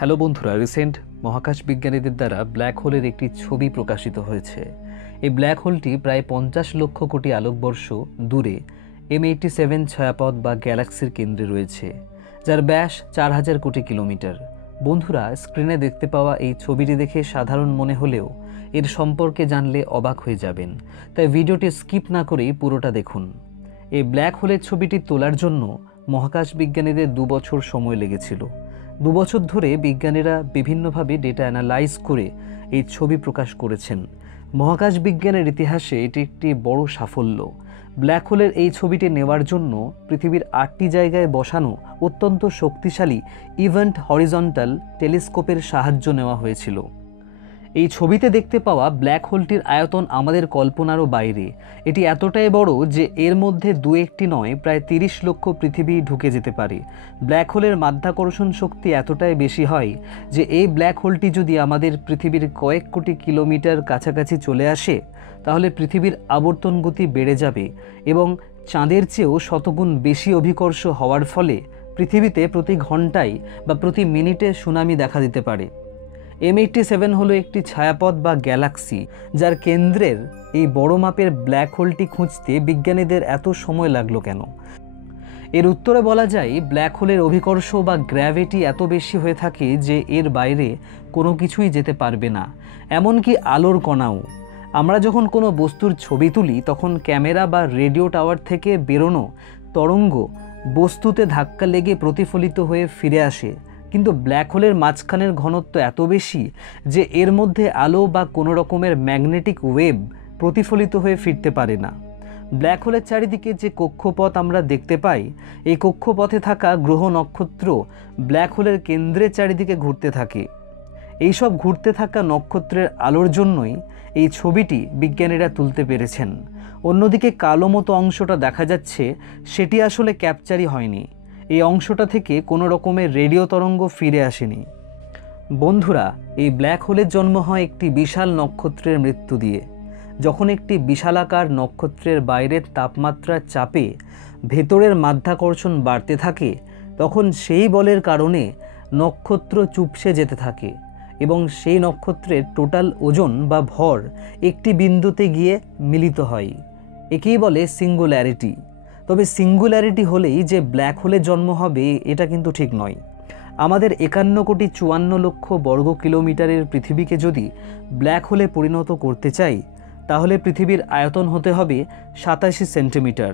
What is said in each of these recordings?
Hello বন্ধুরা recent মহাকাশ বিজ্ঞানীদের দ্বারা ব্ল্যাক হোলের একটি ছবি প্রকাশিত হয়েছে। এই ব্ল্যাক হোলটি প্রায় পঞ্চাশ লক্ষ কোটি আলোকবর্ষ দূরে এম এইটটি সেভেন ছায়াপথ বা গ্যালাক্সির কেন্দ্রে রয়েছে, যার ব্যাস চার হাজার কোটি কিলোমিটার। বন্ধুরা স্ক্রিনে দেখতে পাওয়া এই ছবিটি দেখে সাধারণ মনে হলেও এর সম্পর্কে জানলে অবাক হয়ে যাবেন। তাই ভিডিওটি স্কিপ না করেই পুরোটা দেখুন। এই ব্ল্যাক হোলের ছবিটি তোলার জন্য মহাকাশ বিজ্ঞানীদের দু বছর সময় লেগেছিল। দু বছর ধরে বিজ্ঞানীরা বিভিন্নভাবে ডেটা অ্যানালাইজ করে এই ছবি প্রকাশ করেছেন। মহাকাশ বিজ্ঞানের ইতিহাসে এটি একটি বড় সাফল্য। ব্ল্যাক হোলের এই ছবিটি নেওয়ার জন্য পৃথিবীর আটটি জায়গায় বসানো অত্যন্ত শক্তিশালী ইভেন্ট হরিজন্টাল টেলিস্কোপের সাহায্য নেওয়া হয়েছিল। এই ছবিতে দেখতে পাওয়া ব্ল্যাক হোলটির আয়তন আমাদের কল্পনারও বাইরে। এটি এতটাই বড় যে এর মধ্যে দু একটি নয়, প্রায় তিরিশ লক্ষ পৃথিবী ঢুকে যেতে পারে। ব্ল্যাক হোলের মাধ্যাকর্ষণ শক্তি এতটাই বেশি হয় যে এই ব্ল্যাক হোলটি যদি আমাদের পৃথিবীর কয়েক কোটি কিলোমিটার কাছাকাছি চলে আসে, তাহলে পৃথিবীর আবর্তন গতি বেড়ে যাবে এবং চাঁদের চেয়েও শতগুণ বেশি অভিকর্ষ হওয়ার ফলে পৃথিবীতে প্রতি ঘন্টায় বা প্রতি মিনিটে সুনামি দেখা দিতে পারে। এম এইটটি সেভেন হলো একটি ছায়াপথ বা গ্যালাক্সি যার কেন্দ্রের এই বড় মাপের ব্ল্যাক হোলটি খুঁজতে বিজ্ঞানীদের এত সময় লাগল কেন? এর উত্তরে বলা যায় ব্ল্যাক হোলের অভিকর্ষ বা গ্র্যাভিটি এত বেশি হয়ে থাকে যে এর বাইরে কোনো কিছুই যেতে পারবে না। এমনকি আলোর কণাও। আমরা যখন কোনো বস্তুর ছবি তুলি, তখন ক্যামেরা বা রেডিও টাওয়ার থেকে বেরোনো তরঙ্গ বস্তুতে ধাক্কা লেগে প্রতিফলিত হয়ে ফিরে আসে। কিন্তু ব্ল্যাক হোলের মাঝখানের ঘনত্ব এত বেশি যে এর মধ্যে আলো বা কোনো রকমের ম্যাগনেটিক ওয়েব প্রতিফলিত হয়ে ফিরতে পারে না। ব্ল্যাক হোলের চারিদিকে যে কক্ষপথ আমরা দেখতে পাই, এই কক্ষপথে থাকা গ্রহ নক্ষত্র ব্ল্যাক হোলের কেন্দ্রের চারিদিকে ঘুরতে থাকে। এইসব ঘুরতে থাকা নক্ষত্রের আলোর জন্যই এই ছবিটি বিজ্ঞানীরা তুলতে পেরেছেন। অন্যদিকে কালো মতো অংশটা দেখা যাচ্ছে, সেটি আসলে ক্যাপচারই হয়নি। এই অংশটা থেকে কোনো রকমের রেডিও তরঙ্গ ফিরে আসেনি। বন্ধুরা, এই ব্ল্যাক হোলের জন্ম হয় একটি বিশাল নক্ষত্রের মৃত্যু দিয়ে। যখন একটি বিশালাকার নক্ষত্রের বাইরের তাপমাত্রার চাপে ভেতরের মাধ্যাকর্ষণ বাড়তে থাকে, তখন সেই বলের কারণে নক্ষত্র চুপসে যেতে থাকে এবং সেই নক্ষত্রের টোটাল ওজন বা ভর একটি বিন্দুতে গিয়ে মিলিত হয়। একেই বলে সিঙ্গুল্যারিটি তবে সিঙ্গুলারিটি হলেই যে ব্ল্যাক হোলে জন্ম হবে, এটা কিন্তু ঠিক নয়। আমাদের একান্ন কোটি চুয়ান্ন লক্ষ বর্গ কিলোমিটারের পৃথিবীকে যদি ব্ল্যাক হোলে পরিণত করতে চাই, তাহলে পৃথিবীর আয়তন হতে হবে সাতাশি সেন্টিমিটার।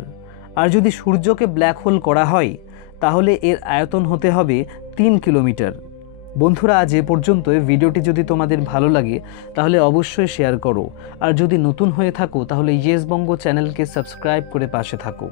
আর যদি সূর্যকে ব্ল্যাক হোল করা হয়, তাহলে এর আয়তন হতে হবে তিন কিলোমিটার। বন্ধুরা, আজ এ পর্যন্ত ভিডিওটি যদি তোমাদের ভালো লাগে, তাহলে অবশ্যই শেয়ার করো। আর যদি নতুন হয়ে থাকো, তাহলে ইয়েস বঙ্গ চ্যানেলকে সাবস্ক্রাইব করে পাশে থাকো।